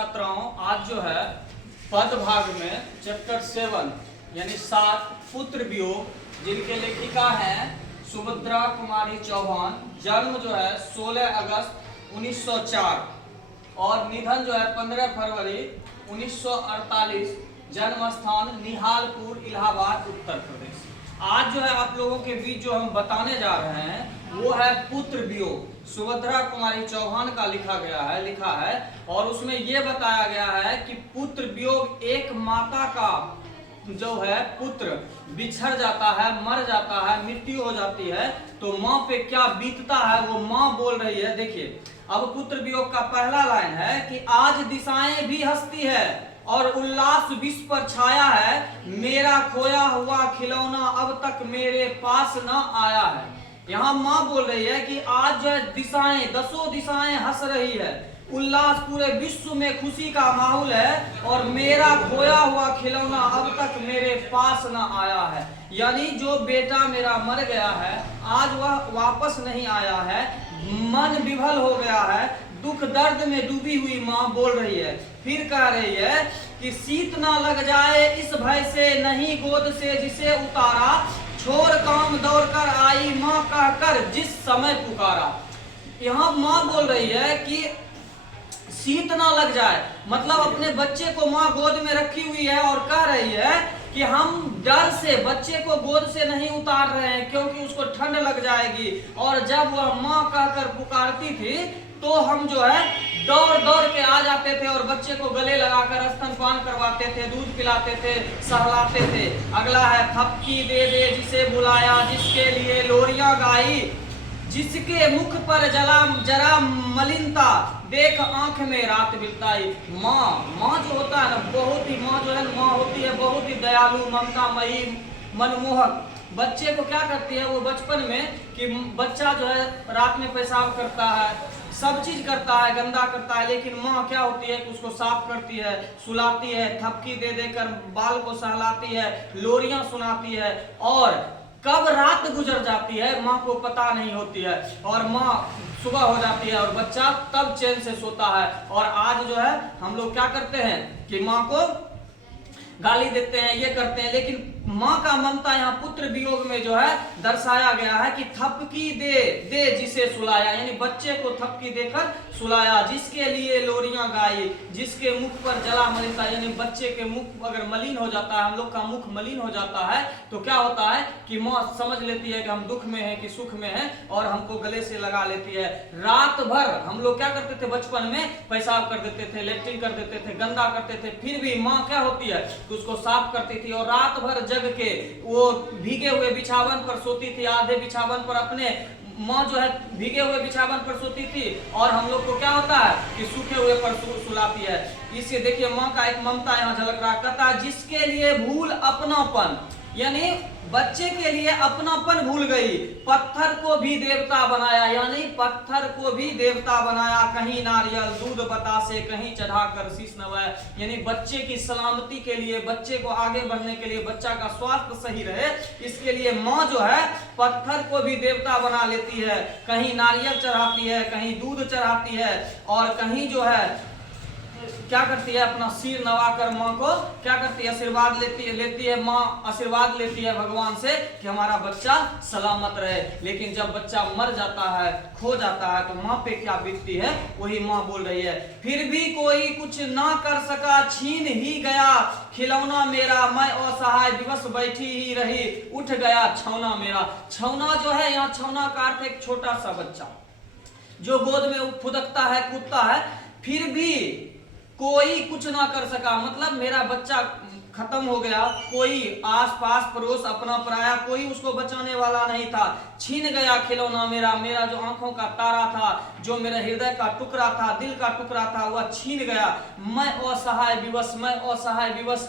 छात्राओं, आज जो है पद भाग में चैप्टर 7 यानी 7 पुत्र वियोग, जिनके लेखिका हैं सुभद्रा कुमारी चौहान, जन्म जो है 16 अगस्त 1904 और निधन जो है 15 फरवरी 1948, जन्म स्थान निहालपुर, इलाहाबाद, उत्तर प्रदेश। आज जो है आप लोगों के बीच जो हम बताने जा रहे हैं वो है पुत्र वियोग। सुभद्रा कुमारी चौहान का लिखा है और उसमें ये बताया गया है कि पुत्र वियोग, एक माता का जो है पुत्र बिछड़ जाता है, मर जाता है, मृत्यु हो जाती है तो माँ पे क्या बीतता है वो माँ बोल रही है। देखिए, अब पुत्र वियोग का पहला लाइन है कि आज दिशाएं भी हंसती है और उल्लास विश्व पर छाया है, मेरा खोया हुआ खिलौना अब तक मेरे पास न आया है। यहाँ माँ बोल रही है कि आज जो है दिशाएं, दसों दिशाएं हंस रही है, उल्लास पूरे विश्व में खुशी का माहौल है और मेरा खोया हुआ खिलौना अब तक मेरे पास न आया है। यानी जो बेटा मेरा मर गया है आज वह वापस नहीं आया है, मन विभल हो गया है, दुख दर्द में डूबी हुई माँ बोल रही है। फिर कह रही है कि शीत ना लग जाए इस भय से, नहीं गोद से जिसे उतारा, छोड़ काम दौड़ कर आई माँ कहकर जिस समय पुकारा। यहाँ माँ बोल रही है कि शीत ना लग जाए, मतलब अपने बच्चे को माँ गोद में रखी हुई है और कह रही है कि हम डर से बच्चे को गोद से नहीं उतार रहे हैं क्योंकि उसको ठंड लग जाएगी। और जब वह माँ कहकर पुकारती थी तो हम जो है दौड़ दौड़ के आ जाते थे और बच्चे को गले लगाकर स्तनपान करवाते थे, दूध पिलाते थे, सहलाते थे। अगला है थपकी दे दे जिसे बुलाया, जिसके लिए लोरियां गाई, जिसके मुख पर जरा मलिनता, देख आंख में रात बिताई। माँ जो होता है ना, बहुत ही माँ जो है माँ होती है बहुत ही दयालु, ममतामयी, मनमोहक। बच्चे को क्या करती है वो बचपन में कि बच्चा जो है रात में पेशाब करता है, सब चीज करता है, गंदा करता है, लेकिन माँ क्या होती है कि उसको साफ करती है, सुलाती है, थपकी दे देकर बाल को सहलाती है, लोरियां सुनाती है और कब रात गुजर जाती है माँ को पता नहीं होती है और माँ सुबह हो जाती है और बच्चा तब चैन से सोता है। और आज जो है हम लोग क्या करते हैं कि माँ को गाली देते हैं, ये करते हैं, लेकिन माँ का ममता यहाँ पुत्र वियोग में जो है दर्शाया गया है कि थपकी दे दे जिसे सुलाया, यानी बच्चे को थपकी देकर सुलाया, जिसके लिए लोरियां गाई, जिसके मुख पर जला मलिनता, यानी बच्चे के मुख अगर मलिन हो जाता है, हम लोग का मुख मलिन हो जाता है तो क्या होता है कि माँ समझ लेती है कि हम दुख में है कि सुख में है और हमको गले से लगा लेती है। रात भर हम लोग क्या करते थे बचपन में, पेशाब कर देते थे, लेट्रिन कर देते थे, गंदा करते थे, फिर भी माँ क्या होती है कि उसको साफ करती थी और रात भर जग के वो भीगे हुए बिछावन पर सोती थी, आधे बिछावन पर अपने माँ जो है भीगे हुए बिछावन पर सोती थी और हम लोग को क्या होता है कि सूखे हुए पर सुलाती है। इससे देखिए माँ का एक ममता यहाँ झलक रहा, कहता जिसके लिए भूल अपनापन, यानी बच्चे के लिए अपनापन भूल गई, पत्थर को भी देवता बनाया, यानी पत्थर को भी देवता बनाया, कहीं नारियल दूध बतासे कहीं चढ़ाकर शीश नवाया, यानी बच्चे की सलामती के लिए, बच्चे को आगे बढ़ने के लिए, बच्चा का स्वास्थ्य सही रहे, इसके लिए माँ जो है पत्थर को भी देवता बना लेती है, कहीं नारियल चढ़ाती है, कहीं दूध चढ़ाती है और कहीं जो है क्या करती है अपना सिर नवाकर माँ को क्या करती है आशीर्वाद लेती है माँ आशीर्वाद लेती है भगवान से कि हमारा बच्चा सलामत रहे। लेकिन जब बच्चा मर जाता है, खो जाता है तो माँ पे क्या बीतती है वही माँ बोल रही है। फिर भी कोई कुछ ना कर सका, छीन ही गया खिलौना मेरा, मैं असहाय दिवस बैठी ही रही, उठ गया छौना मेरा। छौना जो है यहाँ छौना का अर्थ एक छोटा सा बच्चा जो गोद में फुदकता है, कूदता है, फिर भी कोई कुछ ना कर सका, मतलब मेरा बच्चा खत्म हो गया, कोई आस पास पड़ोस अपना पराया कोई उसको बचाने वाला नहीं था। छीन गया खिलौना मेरा, मेरा जो आंखों का तारा था, जो मेरा हृदय का टुकड़ा था, दिल का टुकड़ा था, वह छीन गया। मैं असहाय विवश, मैं असहाय विवश,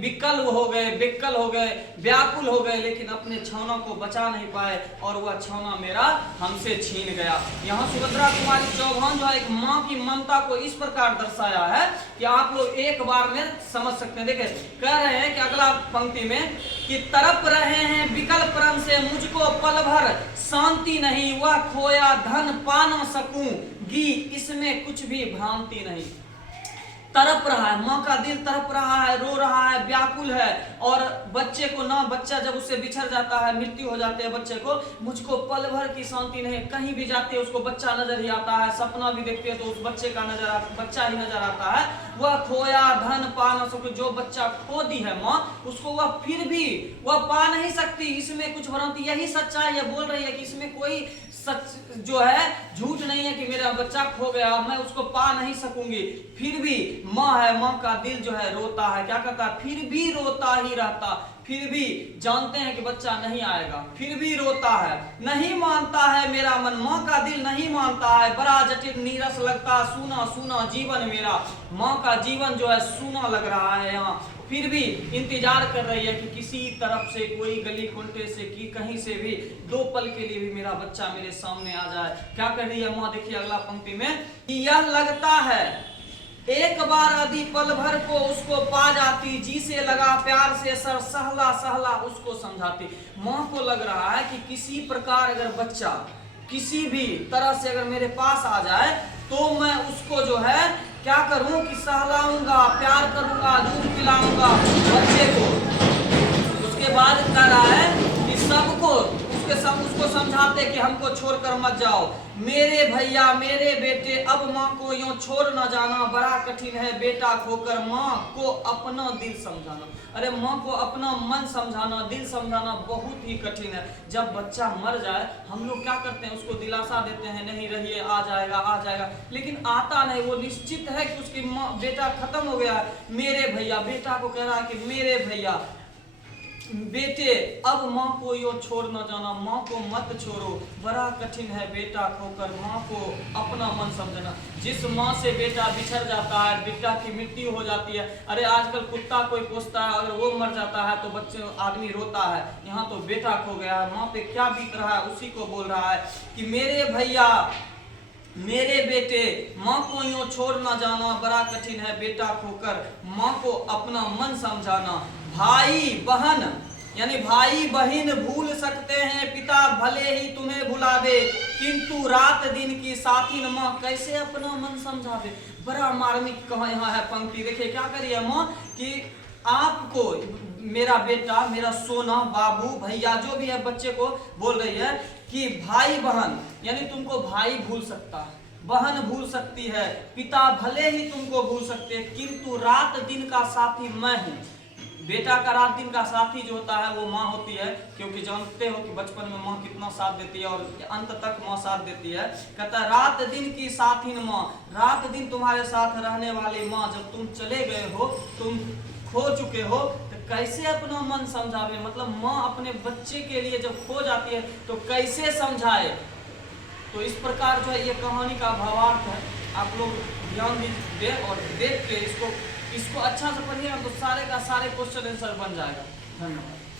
विकल हो गए, बेकल हो गए, व्याकुल हो गए, लेकिन अपने छौना को बचा नहीं पाए और वह छौना मेरा हमसे छीन गया। यहाँ सुभद्रा कुमारी चौहान जो है एक माँ की ममता को इस प्रकार दर्शाया है कि आप लोग एक बार में समझ सकते हैं। देखिए कह रहे हैं कि अगला पंक्ति में कि तरप रहे हैं विकल प्राण से, मुझको पल भर शांति नहीं, वह खोया धन पा न सकूं गी, इसमें कुछ भी भ्रांति नहीं। तड़प रहा है, माँ का दिल तड़प रहा है, रो रहा है, व्याकुल है। और बच्चे को ना, बच्चा जब उससे बिछड़ जाता है, मृत्यु हो जाती है बच्चे को, मुझको पल भर की शांति नहीं। कहीं भी जाते हैं उसको बच्चा नजर ही आता है, सपना भी देखते हैं तो उस बच्चे का बच्चा ही नजर आता है। वह खोया धन पा न सके, जो बच्चा खो दी है माँ, उसको वह फिर भी वह पा नहीं सकती। इसमें कुछ भ्रांति, यही सच्चाई है, बोल रही है कि इसमें कोई सच जो है झूठ नहीं है कि मेरा बच्चा खो गया, मैं उसको पा नहीं सकूंगी। फिर भी माँ है, माँ का दिल जो है रोता है, क्या कहता है, फिर भी रोता ही रहता। फिर भी जानते हैं कि बच्चा नहीं आएगा, फिर भी रोता है, नहीं मानता है मेरा मन, माँ का दिल नहीं मानता है। बड़ा जटिल नीरस लगता, सूना सूना जीवन मेरा, माँ का जीवन जो है सूना लग रहा है यहाँ। फिर भी इंतजार कर रही है कि किसी तरफ से, कोई गली खुंटे से, कि कहीं से भी दो पल के लिए भी मेरा बच्चा मेरे सामने आ जाए। क्या कर रही है माँ, देखिए अगला पंक्ति में, कि यह लगता है एक बार यदि पल भर को उसको पा जाती, जी से लगा प्यार से सर सहला सहला उसको समझाती। माँ को लग रहा है कि किसी प्रकार अगर बच्चा किसी भी तरह से अगर मेरे पास आ जाए तो मैं उसको जो है क्या करूं कि सहलाऊंगा, प्यार करूंगा, दूध पिलाऊंगा बच्चे को। उसके बाद कह रहा है कि सबको उसको समझाते कि हमको छोड़कर मत जाओ, मेरे भैया मेरे बेटे, अब माँ को यूं छोड़ न जाना, बड़ा कठिन है बेटा खोकर माँ को अपना दिल समझाना। अरे माँ को अपना मन समझाना, दिल समझाना बहुत ही कठिन है। जब बच्चा मर जाए हम लोग क्या करते हैं, उसको दिलासा देते हैं, नहीं रहिए, आ जाएगा आ जाएगा, लेकिन आता नहीं। वो निश्चित है कि उसकी माँ बेटा खत्म हो गया है। मेरे भैया, बेटा को कह रहा है कि मेरे भैया बेटे, अब माँ को यो छोड़ न जाना, माँ को मत छोड़ो, बड़ा कठिन है बेटा खोकर माँ को अपना मन समझना। जिस माँ से बेटा बिछड़ जाता है, बेटा की मृत्यु हो जाती है, अरे आजकल कुत्ता कोई पोसता है, अगर वो मर जाता है तो बच्चे आदमी रोता है, यहाँ तो बेटा खो गया है, माँ पे क्या बीत रहा है उसी को बोल रहा है कि मेरे भैया मेरे बेटे, माँ को यूं छोड़ न जाना, बड़ा कठिन है बेटा खोकर माँ को अपना मन समझाना। भाई बहन, यानी भाई बहन भूल सकते हैं पिता भले ही तुम्हें भुलावे, किंतु रात दिन की साथी माँ कैसे अपना मन समझावे। बड़ा मार्मिक कहा यहाँ है पंक्ति, देखिए क्या करिए माँ कि आपको मेरा बेटा, मेरा सोना, बाबू, भैया जो भी है, बच्चे को बोल रही है कि भाई बहन, यानी तुमको भाई भूल सकता है, बहन भूल सकती है, पिता भले ही तुमको भूल सकते हैं, किंतु रात दिन का साथी मैं हूँ। बेटा का रात दिन का साथी जो होता है वो माँ होती है, क्योंकि जानते हो कि बचपन में माँ कितना साथ देती है और अंत तक माँ साथ देती है। कहता है रात दिन की साथी माँ, रात दिन तुम्हारे साथ रहने वाली माँ, जब तुम चले गए हो, तुम खो चुके हो, तो कैसे अपना मन समझावे। मतलब माँ अपने बच्चे के लिए जब खो जाती है तो कैसे समझाए। तो इस प्रकार जो है ये कहानी का भावार्थ है, आप लोग ध्यान दीजिए और देख के इसको अच्छा से पढ़िए तो सारे का सारे क्वेश्चन आंसर बन जाएगा। धन्यवाद।